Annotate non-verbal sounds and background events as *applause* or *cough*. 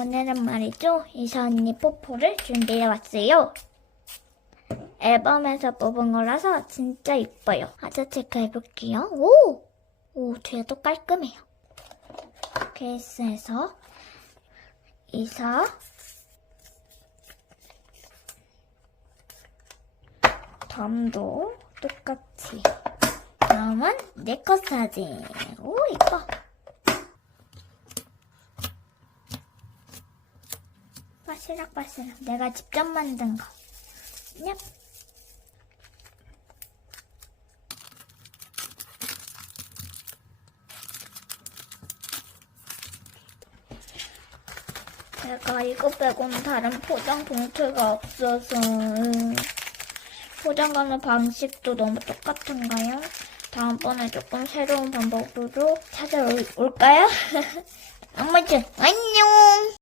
오늘은 말이죠. 이사 언니 뽀뽀를 준비해 왔어요. 앨범에서 뽑은 거라서 진짜 이뻐요. 아자 체크해볼게요. 오! 오, 뒤에도 깔끔해요. 케이스에서 이사 다음도 똑같이 다음은 내컷 사진. 오, 이뻐. 바시락바시락 내가 직접 만든 거. 냠. 제가 이거 빼고는 다른 포장 봉투가 없어서 음, 포장하는 방식도 너무 똑같은가요? 다음번에 조금 새로운 방법으로 찾아올까요? 엄마들 *laughs* 안녕.